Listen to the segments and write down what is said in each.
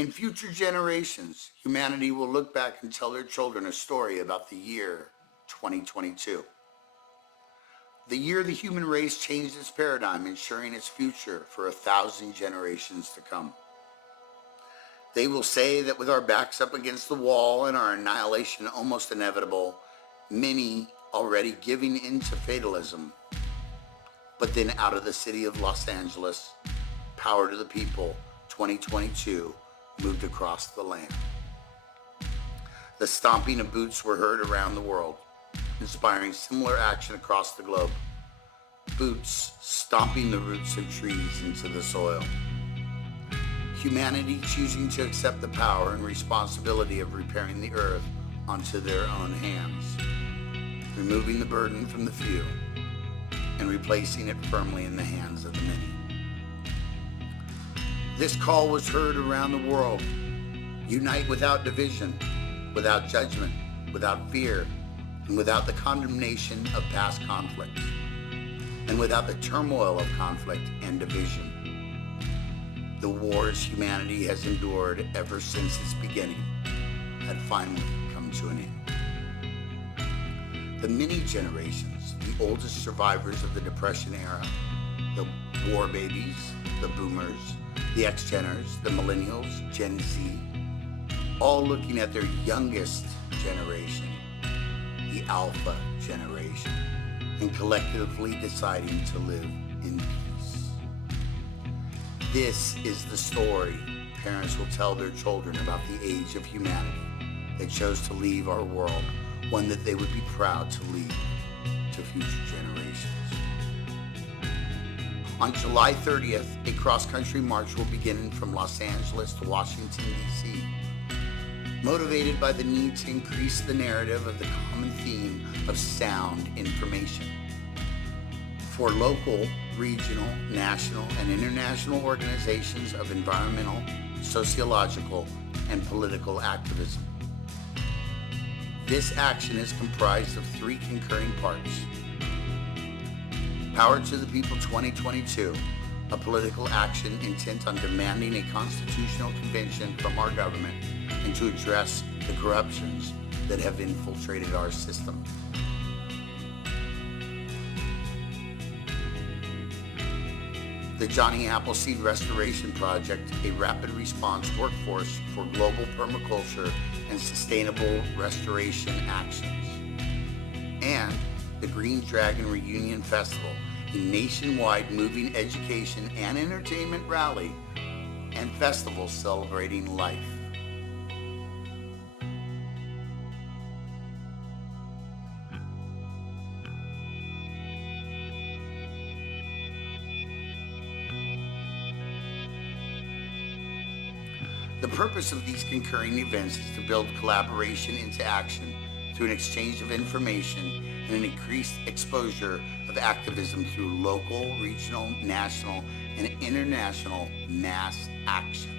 In future generations, humanity will look back and tell their children a story about the year 2022. The year the human race changed its paradigm, ensuring its future for 1,000 generations to come. They will say that with our backs up against the wall and our annihilation almost inevitable, many already giving in to fatalism. But then out of the city of Los Angeles, Power to the People 2022 moved across the land. The stomping of boots were heard around the world, inspiring similar action across the globe. Boots stomping the roots of trees into the soil. Humanity choosing to accept the power and responsibility of repairing the earth onto their own hands, removing the burden from the few and replacing it firmly in the hands of the many. This call was heard around the world. Unite without division, without judgment, without fear, and without the condemnation of past conflicts, and without the turmoil of conflict and division. The wars humanity has endured ever since its beginning had finally come to an end. The many generations, the oldest survivors of the Depression era, the war babies, the boomers, the X-Geners, the millennials, Gen Z, all looking at their youngest generation, the Alpha generation, and collectively deciding to live in peace. This is the story parents will tell their children about the age of humanity that chose to leave our world, one that they would be proud to leave to future generations. On July 30th, a cross-country march will begin from Los Angeles to Washington, D.C., motivated by the need to increase the narrative of the common theme of sound information. For local, regional, national, and international organizations of environmental, sociological, and political activism. This action is comprised of 3 concurring parts. Power to the People 2022, a political action intent on demanding a constitutional convention from our government and to address the corruptions that have infiltrated our system. The Johnny Appleseed Restoration Project, a rapid response workforce for global permaculture and sustainable restoration actions. And the Green Dragon Reunion Festival, a nationwide moving education and entertainment rally and festival celebrating life. The purpose of these concurring events is to build collaboration into action through an exchange of information and an increased exposure of activism through local, regional, national, and international mass action.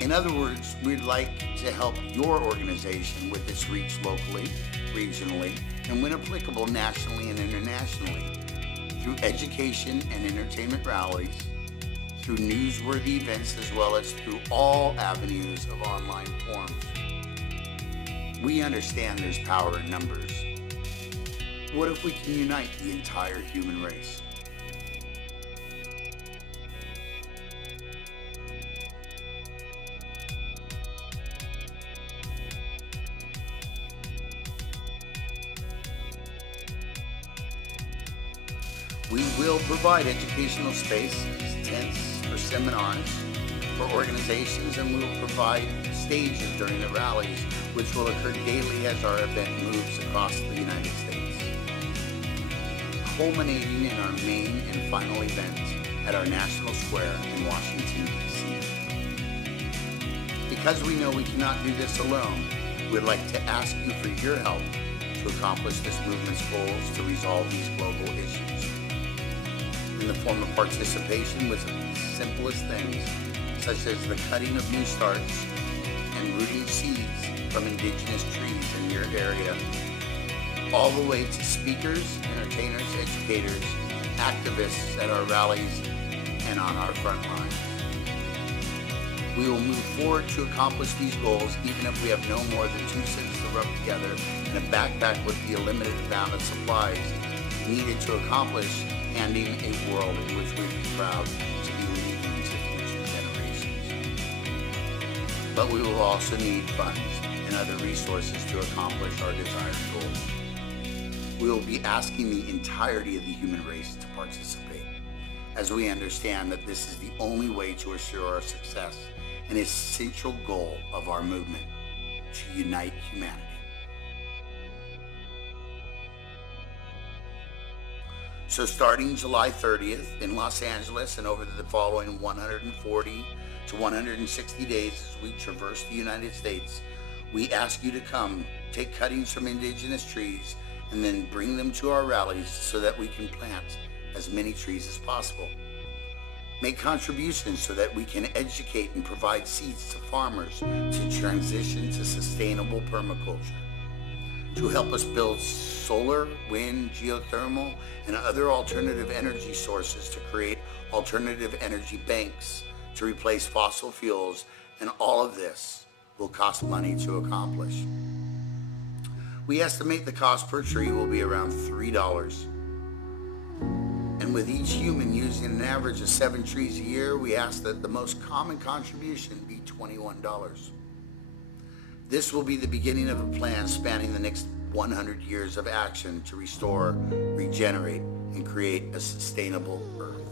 In other words, we'd like to help your organization with its reach locally, regionally, and when applicable, nationally and internationally, through education and entertainment rallies, through newsworthy events, as well as through all avenues of online forums. We understand there's power in numbers. What if we can unite the entire human race? We will provide educational spaces, tents for seminars, for organizations, and we will provide stages during the rallies, which will occur daily as our event moves across the United States, culminating in our main and final event at our National Square in Washington, D.C. Because we know we cannot do this alone, we'd like to ask you for your help to accomplish this movement's goals to resolve these global issues. In the form of participation with the simplest things, such as the cutting of new starts and rooting seeds from indigenous trees in your area, all the way to speakers, entertainers, educators, activists at our rallies and on our front lines. We will move forward to accomplish these goals even if we have no more than 2 cents to rub together and a backpack with the limited amount of supplies needed to accomplish handing a world in which we'd be proud to be leaving to future generations. But we will also need funds and other resources to accomplish our desired goals. We will be asking the entirety of the human race to participate, as we understand that this is the only way to assure our success, an essential goal of our movement, to unite humanity. So starting July 30th in Los Angeles and over the following 140 to 160 days as we traverse the United States, we ask you to come, take cuttings from indigenous trees, and then bring them to our rallies so that we can plant as many trees as possible. Make contributions so that we can educate and provide seeds to farmers to transition to sustainable permaculture, to help us build solar, wind, geothermal, and other alternative energy sources to create alternative energy banks to replace fossil fuels, and all of this will cost money to accomplish. We estimate the cost per tree will be around $3. And with each human using an average of 7 trees a year, we ask that the most common contribution be $21. This will be the beginning of a plan spanning the next 100 years of action to restore, regenerate, and create a sustainable Earth.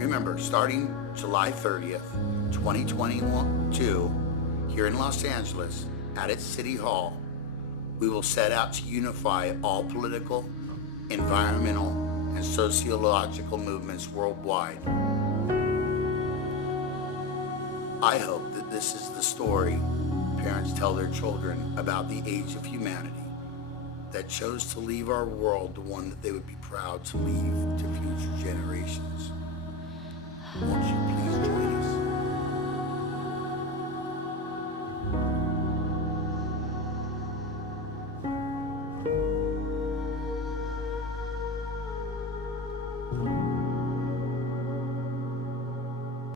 Remember, starting July 30th, 2022, here in Los Angeles, at its City Hall, we will set out to unify all political, environmental, and sociological movements worldwide. I hope that this is the story parents tell their children about the age of humanity that chose to leave our world the one that they would be proud to leave to future generations. Won't you please join us?